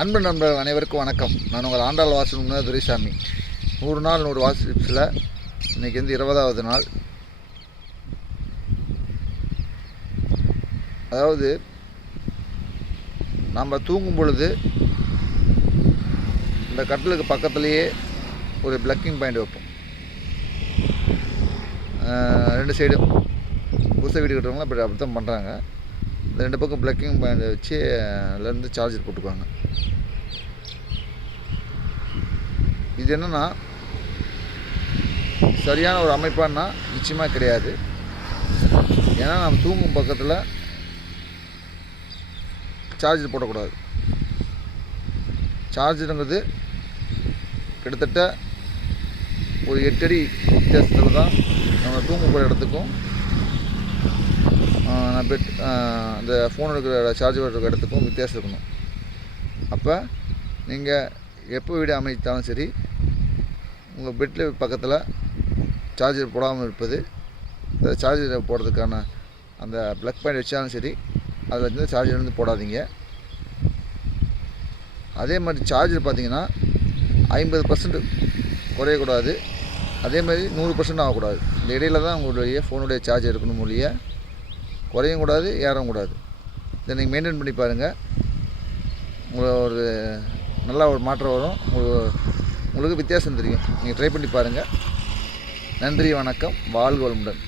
அன்பு நண்பர்கள் அனைவருக்கும் வணக்கம். நான் உங்கள் ஆண்டாள் வாசல் முன்னாள் துரைசாமி. 100 நாள் 100 வாட்ஸ் டிப்ஸில் இன்றைக்கி 20வது நாள். அதாவது நம்ம தூங்கும் பொழுது இந்த கட்டிலுக்கு பக்கத்துலேயே ஒரு ப்ளக்கிங் பாயிண்ட் வைப்போம். 2 சைடும் புதுசாக வீடு கட்டுறவங்களாம் அப்படி தான் பண்ணுறாங்க. இந்த 2 பக்கம் ப்ளக்கிங் பாயிண்ட் வச்சு அதுலேருந்து சார்ஜர் போட்டுக்குவாங்க. இது என்னென்னா சரியான ஒரு அமைப்பானா நிச்சயமாக கிடையாது. ஏன்னா நம்ம தூங்கும் பக்கத்தில் சார்ஜர் போடக்கூடாது. சார்ஜருங்கிறது கிட்டத்தட்ட ஒரு 8 அடி வித்தியாசத்தில் தான் நம்ம தூங்க போகிற இடத்துக்கும் இந்த ஃபோன் இருக்கிற சார்ஜர் இருக்கிற இடத்துக்கும் வித்தியாசம் இருக்கணும். அப்போ நீங்கள் எப்போ வீடு அமைத்தாலும் சரி, உங்கள் பெட்டில் பக்கத்தில் சார்ஜர் போடாமல் இருப்பது, சார்ஜர் போடுறதுக்கான அந்த ப்ளக் பாயிண்ட் வச்சாலும் சரி, அதில் இருந்து சார்ஜர் வந்து போடாதீங்க. அதே மாதிரி சார்ஜர் பார்த்திங்கன்னா 50% குறையக்கூடாது, அதே மாதிரி 100% ஆகக்கூடாது. இந்த இடையில தான் உங்களுடைய ஃபோனுடைய சார்ஜர் இருக்கணும் ஒழிய குறையும் கூடாது, ஏறவும் கூடாது. இதை நீங்கள் மெயின்டைன் பண்ணி பாருங்கள். ஒரு நல்ல ஒரு மாற்றம் வரும். உங்களுக்கு வித்தியாசம் தெரியும். நீங்கள் ட்ரை பண்ணி பாருங்கள். நன்றி, வணக்கம், வாழ்க வளமுடன்.